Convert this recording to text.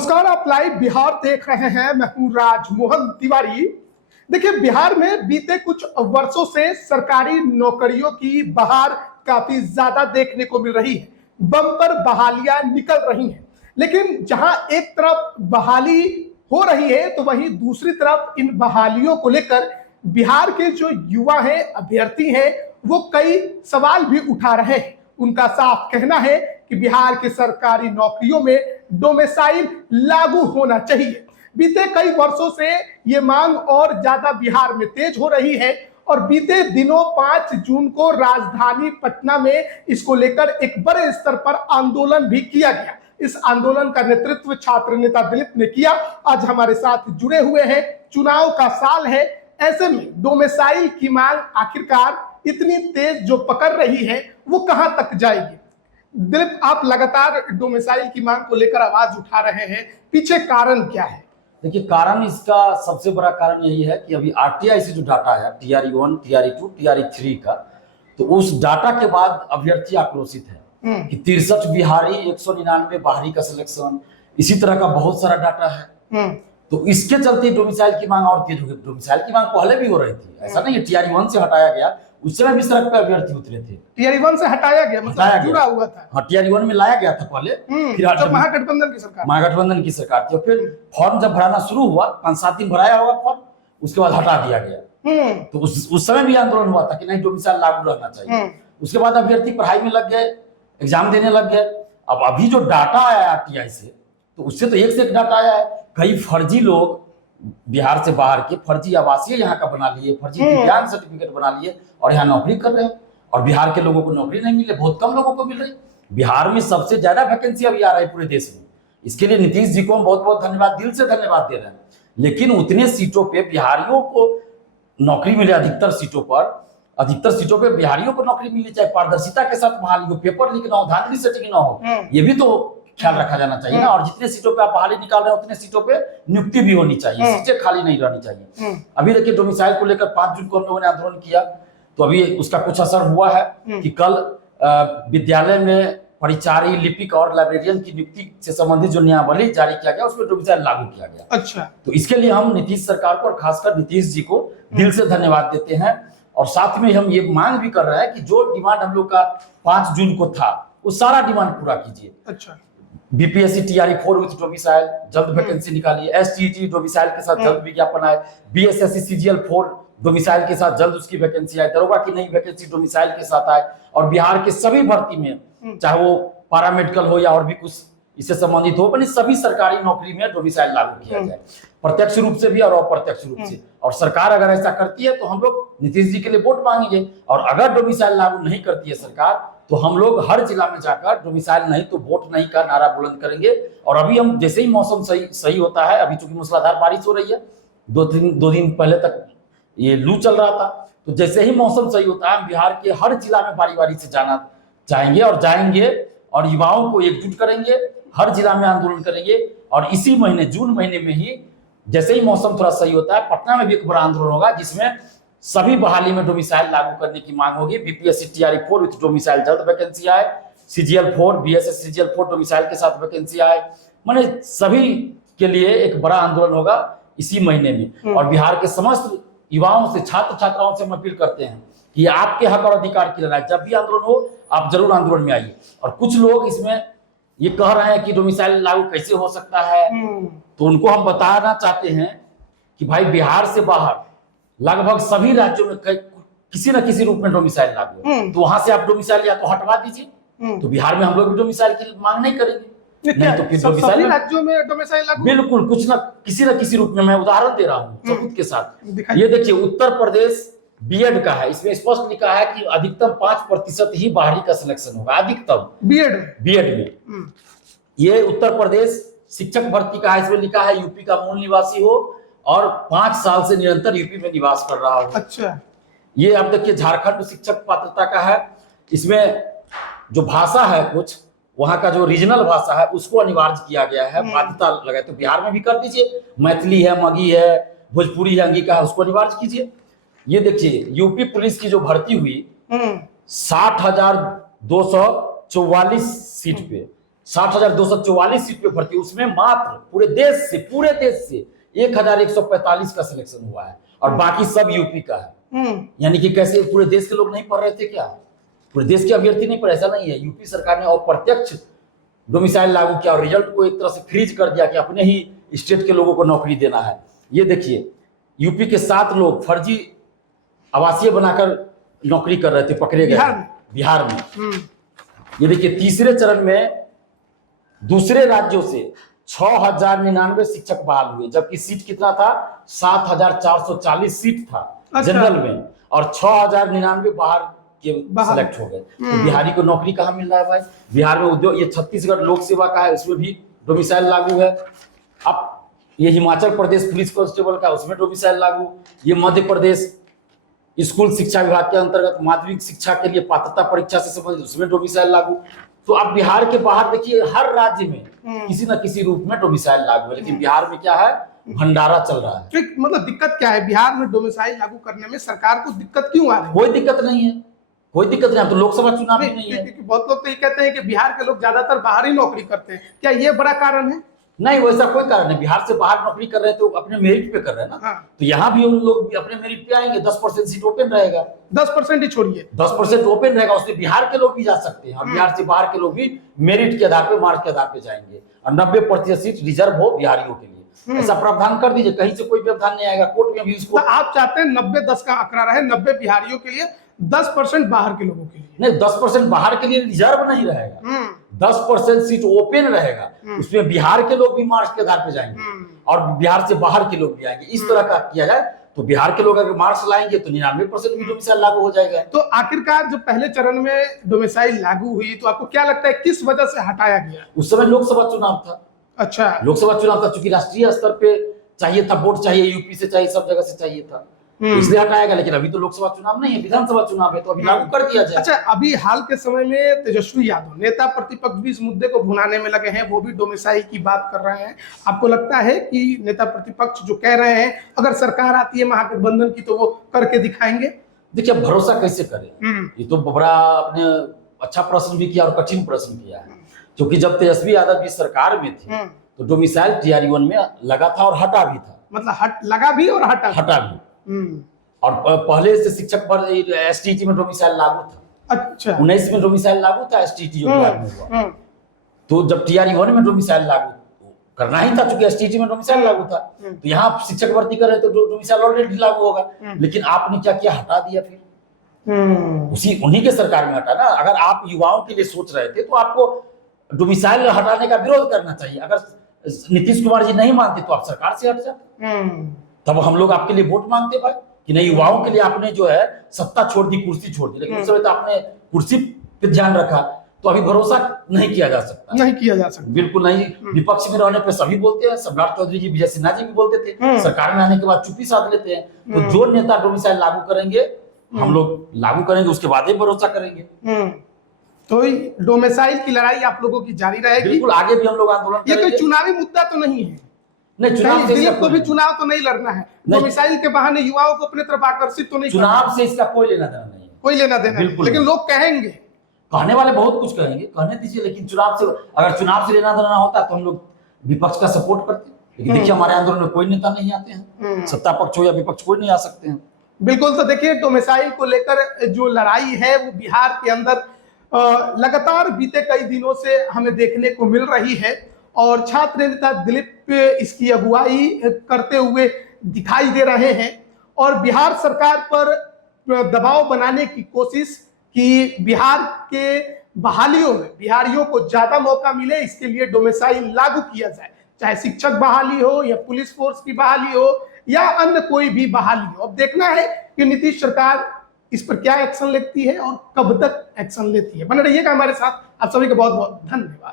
नमस्कार, आप लाइव बिहार देख रहे हैं। मैं हूं राजमोहन तिवारी। देखिए, बिहार में बीते कुछ वर्षों से सरकारी नौकरियों की बहार काफी ज्यादा देखने को मिल रही है। बम्पर बहालियां निकल रही हैं, लेकिन जहां एक तरफ बहाली हो रही है तो वहीं दूसरी तरफ इन बहालियों को लेकर बिहार के जो युवा हैं, अभ्यर्थी हैं, वो कई सवाल भी उठा रहे हैं। उनका साफ कहना है कि बिहार की सरकारी नौकरियों में डोमिसाइल लागू होना चाहिए। बीते कई वर्षों से ये मांग और ज्यादा बिहार में तेज हो रही है और बीते दिनों 5 जून को राजधानी पटना में इसको लेकर एक बड़े स्तर पर आंदोलन भी किया गया। इस आंदोलन का नेतृत्व छात्र नेता दिलीप ने किया। आज हमारे साथ जुड़े हुए हैं। चुनाव का साल है, ऐसे में डोमिसाइल की मांग आखिरकार इतनी तेज जो पकड़ रही है वो कहां तक जाएगी? दिलीप, आप लगातार डोमिसाइल की मांग को लेकर आवाज उठा रहे हैं, पीछे कारण क्या है? देखिए, कारण इसका सबसे बड़ा कारण यही है कि अभी आरटीआई से जो डाटा है TRE1, TRE2, TRE3 का, तो उस डाटा के बाद अभ्यर्थी आक्रोशित है कि 63 बिहारी, 199 बाहरी का सिलेक्शन, इसी तरह का बहुत सारा डाटा है। तो इसके चलते डोमिसाइल की मांग और तेज हो गई। डोमिसाइल की मांग पहले भी हो रही थी, ऐसा नहीं है। TRE1 से हटाया गया, उस समय भी सड़क पे अभ्यर्थी उतरे थे। TRE1 से हटाया गया, मतलब जुड़ा हुआ था। हाँ, TRE1 में लाया गया था पहले, फिर जब महागठबंधन की सरकार थी। फिर फॉर्म जब भराना शुरू हुआ, 5-7 दिन भराया होगा फॉर्म, उसके बाद हटा दिया गया। तो उस समय भी आंदोलन हुआ था कि नहीं, डोमिसाइल लागू रहना चाहिए। उसके बाद अभ्यर्थी पढ़ाई में लग गए, एग्जाम देने लग गए। अब अभी जो डाटा आया आरटीआई से, तो उससे तो एक से एक डाटा आया है। कई फर्जी लोग बिहार से बाहर के फर्जी आवासीय यहाँ का बना लिए, फर्जी दिव्यांग सर्टिफिकेट बना लिए और यहाँ नौकरी कर रहे हैं। और बिहार के लोगों को नौकरी नहीं मिले, बहुत कम लोगों को मिल रही। बिहार में सबसे ज्यादा वैकेंसी अभी आ रही है पूरे देश में। इसके लिए नीतीश जी को हम बहुत बहुत धन्यवाद, दिल से धन्यवाद दे रहे हैं। लेकिन उतने सीटों पे बिहारियों को नौकरी मिले, अधिकतर सीटों पे बिहारियों को नौकरी मिली, चाहे पारदर्शिता के साथ बहाली हो, पेपर लीक ना हो, धांधली सेटिंग ना हो, ये भी तो ख्याल रखा जाना चाहिए ना। और जितने सीटों पे आप बहाली निकाल रहे हैं, उतने सीटों पे नियुक्ति भी होनी चाहिए, सीटें खाली नहीं रहनी चाहिए। अभी देखिए, डोमिसाइल को लेकर 5 जून को हम लोगों ने आंदोलन किया, तो अभी उसका कुछ असर हुआ है कि कल विद्यालय में परिचारी, लिपिक और लाइब्रेरियन की नियुक्ति से संबंधित जो नियमावली जारी किया गया, उसमें डोमिसाइल लागू किया गया। अच्छा, तो इसके लिए हम नीतीश सरकार को और खासकर नीतीश जी को दिल से धन्यवाद देते हैं। और साथ में हम ये मांग भी कर रहे हैं कि जो डिमांड हम लोग का 5 जून को था, वो सारा डिमांड पूरा कीजिए। अच्छा, BPSC TRE4 विथ डोमिसाइल जल्द वैकेंसी निकालिए, STET डोमिसाइल के साथ जल्द विज्ञापन आए, BSSC CGL4 डोमिसाइल के साथ जल्द उसकी वैकेंसी आए, दरोगा की नई वैकेंसी डोमिसाइल के साथ आए। और बिहार के सभी भर्ती में, चाहे वो पैरामेडिकल हो या और भी कुछ इससे संबंधित हो, पर सभी सरकारी नौकरी में डोमिसाइल लागू किया जाए, प्रत्यक्ष रूप से भी और अप्रत्यक्ष रूप से। और सरकार अगर ऐसा करती है तो हम लोग नीतीश जी के लिए वोट मांगेंगे। और अगर डोमिसाइल लागू नहीं करती है सरकार, तो हम लोग हर जिला में जाकर डोमिसाइल नहीं तो वोट नहीं का नारा बुलंद करेंगे। और अभी हम जैसे ही मौसम सही होता है, अभी चूंकि मूसलाधार बारिश हो रही है, 2 दिन पहले तक ये लू चल रहा था, तो जैसे ही मौसम सही होता है, हम बिहार के हर जिला में बारी बारी से जाना चाहेंगे और जाएंगे और युवाओं को एकजुट करेंगे, हर जिला में आंदोलन करेंगे। और इसी महीने, जून महीने में ही, जैसे ही मौसम थोड़ा सही होता है, पटना में भी एक बड़ा आंदोलन होगा, जिसमें सभी बहाली में डोमिसाइल लागू करने की मांग होगी। BPSC TRE4 विथ डोमिसाइल जल्द वैकेंसी आए, CGL4 BSS CGL4 डोमिसाइल के साथ वैकेंसी आए, माने सभी के लिए एक बड़ा आंदोलन होगा इसी महीने में। और बिहार के समस्त युवाओं से, छात्र छात्राओं से हम अपील करते हैं कि आपके हक और अधिकार की लड़ाई, जब भी आंदोलन हो आप जरूर आंदोलन में आइए। और कुछ लोग इसमें ये कह रहे हैं कि डोमिसाइल लागू कैसे हो सकता है, तो उनको हम बताना चाहते हैं कि भाई, बिहार से बाहर लगभग सभी राज्यों में किसी न किसी रूप में डोमिसाइल लागू है। तो वहां से आप डोमिसाइल या तो हटवा दीजिए, तो बिहार में हम लोग भी डोमिसाइल की मांग नहीं करेंगे। नहीं तो फिर सभी राज्यों में डोमिसाइल लागू, बिल्कुल किसी न किसी रूप में। मैं उदाहरण दे रहा हूँ सबूत के साथ। ये देखिए, उत्तर प्रदेश बीएड का है, इसमें स्पष्ट लिखा है कि अधिकतम 5% ही बाहरी का सिलेक्शन होगा, अधिकतम बीएड में। ये उत्तर प्रदेश शिक्षक भर्ती का है, इसमें लिखा है यूपी का मूल निवासी हो और 5 साल से निरंतर यूपी में निवास कर रहा हो। अच्छा, ये अब देखिए, झारखंड शिक्षक पात्रता का है, इसमें जो भाषा है, कुछ वहां का जो रीजनल भाषा है उसको अनिवार्य किया गया है, बाध्यता लगाए। तो बिहार में भी कर दीजिए, मैथिली है, मगही है, भोजपुरी है, अंगिका है, उसको अनिवार्य कीजिए। ये देखिए, यूपी पुलिस की जो भर्ती हुई 60,244 सीट पे 60,244 सीट पे भर्ती, उसमें मात्र पूरे देश से 1,145 का सिलेक्शन हुआ है और बाकी सब यूपी का है। यानी कि कैसे पूरे देश के लोग नहीं पढ़ रहे थे क्या? पूरे देश के अभ्यर्थी नहीं पढ़े, ऐसा नहीं है। यूपी सरकार ने अप्रत्यक्ष डोमिसाइल लागू किया और रिजल्ट को एक तरह से फ्रीज कर दिया कि अपने ही स्टेट के लोगों को नौकरी देना है। ये देखिए, यूपी के 7 लोग फर्जी आवासीय बनाकर नौकरी कर रहे थे, पकड़े गए बिहार में। ये देखिए, तीसरे चरण में दूसरे राज्यों से 6,099 शिक्षक बहाल हुए, जबकि सीट कितना था? 7,440 सीट था जनरल में, और 6,099 बाहर के सिलेक्ट हो गए। तो बिहारी को नौकरी कहाँ मिल रहा है भाई? बिहार में उद्योग, ये छत्तीसगढ़ लोक सेवा का है, उसमें भी डोमिसाइल लागू है। अब ये हिमाचल प्रदेश पुलिस कांस्टेबल का, उसमें डोमिसाइल लागू। ये मध्य प्रदेश स्कूल शिक्षा विभाग के अंतर्गत माध्यमिक शिक्षा के लिए पात्रता परीक्षा से संबंधित, उसमें डोमिसाइल लागू। तो अब बिहार के बाहर देखिए, हर राज्य में किसी न किसी रूप में डोमिसाइल लागू है, लेकिन बिहार में क्या है? भंडारा चल रहा है। ठीक, मतलब दिक्कत क्या है बिहार में डोमिसाइल लागू करने में? सरकार को दिक्कत क्यों आ रही है? कोई दिक्कत नहीं है, कोई दिक्कत नहीं है। तो लोकसभा चुनाव भी नहीं है। बहुत लोग तो ये कहते हैं कि बिहार के लोग ज्यादातर बाहर ही नौकरी करते हैं, क्या ये बड़ा कारण है? नहीं, वैसा कोई कारण नहीं। बिहार से बाहर नौकरी कर रहे हैं तो अपने मेरिट पे कर रहे हैं ना। तो यहाँ भी उन लोग भी अपने मेरिट पे आएंगे। 10% सीट ओपन रहेगा। 10% ही छोड़िए, 10% ओपन रहेगा, उसमें बिहार के लोग भी जा सकते हैं और बिहार से बाहर के लोग भी मेरिट के आधार पे, मार्क्स के आधार पे जाएंगे। और 90% सीट रिजर्व हो बिहारियों के लिए, ऐसा प्रावधान कर दीजिए। कहीं से कोई व्यवधान नहीं आएगा, कोर्ट में भी इसको। तो आप चाहते हैं 90-10 का आंकड़ा रहे, 90 बिहारियों के लिए, 10% बाहर के लोगों के लिए? नहीं, 10% बाहर के लिए रिजर्व नहीं रहेगा, 10% सीट ओपन रहेगा, उसमें बिहार के लोग भी मार्क्स के आधार पे जाएंगे और बिहार से बाहर के लोग भी आएंगे। इस तरह का किया जाए तो बिहार के लोग अगर मार्क्स लाएंगे तो 99% भी डोमिसाइल लागू हो जाएगा। तो आखिरकार जो पहले चरण में डोमिसाइल लागू हुई, तो आपको क्या लगता है किस वजह से हटाया गया? उस समय लोकसभा चुनाव था। अच्छा, लोकसभा चुनाव था, चूंकि राष्ट्रीय स्तर पे चाहिए था, वोट चाहिए, यूपी से चाहिए, सब जगह से चाहिए था, इसलिए हटाया गया। लेकिन अभी तो लोकसभा चुनाव नहीं है, विधानसभा चुनाव है, तो अभी लागू कर दिया जाए। अच्छा, अभी हाल के समय में तेजस्वी यादव नेता प्रतिपक्ष भी इस मुद्दे को भुनाने में लगे हैं, वो भी डोमिसाइल की बात कर रहे हैं। आपको लगता है कि नेता प्रतिपक्ष जो कह रहे हैं, अगर सरकार आती है महागठबंधन की तो वो करके दिखाएंगे? देखिए, भरोसा कैसे करें? ये तो बड़ा आपने अच्छा प्रश्न भी किया और कठिन प्रश्न किया है, क्योंकि जब तेजस्वी यादव की सरकार में थे तो डोमिसाइल TRE-1 में लगा था और हटा भी था। मतलब लगा भी और हटा भी। और पहले से शिक्षक पर STT में डोमिसाइल लागू था। अच्छा, 19 में डोमिसाइल लागू था, STT जो बिहार में हुआ। तो जब TRE-1 में डोमिसाइल लागू करना ही था, चूंकि STT में डोमिसाइल लागू था, तो यहाँ शिक्षक भर्ती कर रहे तो डोमिसाइल ऑलरेडी लागू होगा। लेकिन आपने क्या किया? हटा दिया। फिर उन्हीं के सरकार में हटा ना। अगर आप युवाओं के लिए सोच रहे थे तो आपको डोमिसाइल हटाने का विरोध करना चाहिए। अगर नीतीश कुमार जी नहीं मानते तो आप सरकार से हट जाते, तब हम लोग आपके लिए वोट मांगते भाई कि नहीं, युवाओं के लिए आपने जो है सत्ता छोड़ दी, कुर्सी छोड़ दी। लेकिन उस समय तो आपने कुर्सी पे ध्यान रखा, तो अभी भरोसा नहीं किया जा सकता। नहीं किया जा सकता, बिल्कुल नहीं। विपक्ष में रहने पे सभी बोलते हैं, सम्राट चौधरी जी, विजय सिन्हा जी भी बोलते थे, सरकार में आने के बाद चुप्पी साध लेते हैं। तो जो नेता डोमिसाइल लागू करेंगे, हम लोग लागू करेंगे, उसके बाद ही भरोसा करेंगे। तो डोमिसाइल की लड़ाई आप लोगों की जारी रहेगी? बिल्कुल, आगे भी हम लोग आंदोलन करेंगे। ये कोई चुनावी मुद्दा तो नहीं है? नहीं, चुनाव से दिलीप को भी चुनाव तो नहीं लड़ना है, डोमिसाइल के बहाने युवाओं को अपनी तरफ आकर्षित तो नहीं? चुनाव से इसका कोई लेना देना नहीं है, कोई लेना देना नहीं। लेकिन लोग कहेंगे, कहने वाले बहुत कुछ कहेंगे, कहने दीजिए। लेकिन चुनाव से, अगर चुनाव से लेना देना होता तो हम लोग विपक्ष का सपोर्ट करते। लेकिन देखिए, हमारे आंदोलन में कोई नेता नहीं आते हैं, सत्ता पक्ष हो या विपक्ष, कोई नहीं आ सकते हैं। बिल्कुल। तो देखिए, डोमिसाइल को लेकर जो लड़ाई है वो बिहार के अंदर लगातार बीते कई दिनों से हमें देखने को मिल रही है, और छात्र नेता दिलीप इसकी अगुवाई करते हुए दिखाई दे रहे हैं, और बिहार सरकार पर दबाव बनाने की कोशिश कि बिहार के बहालियों में बिहारियों को ज्यादा मौका मिले, इसके लिए डोमिसाइल लागू किया जाए, चाहे शिक्षक बहाली हो या पुलिस फोर्स की बहाली हो या अन्य कोई भी बहाली हो। अब देखना है कि नीतीश सरकार इस पर क्या एक्शन लेती है और कब तक एक्शन लेती है। बने रहिएगा हमारे साथ। आप सभी का बहुत बहुत धन्यवाद।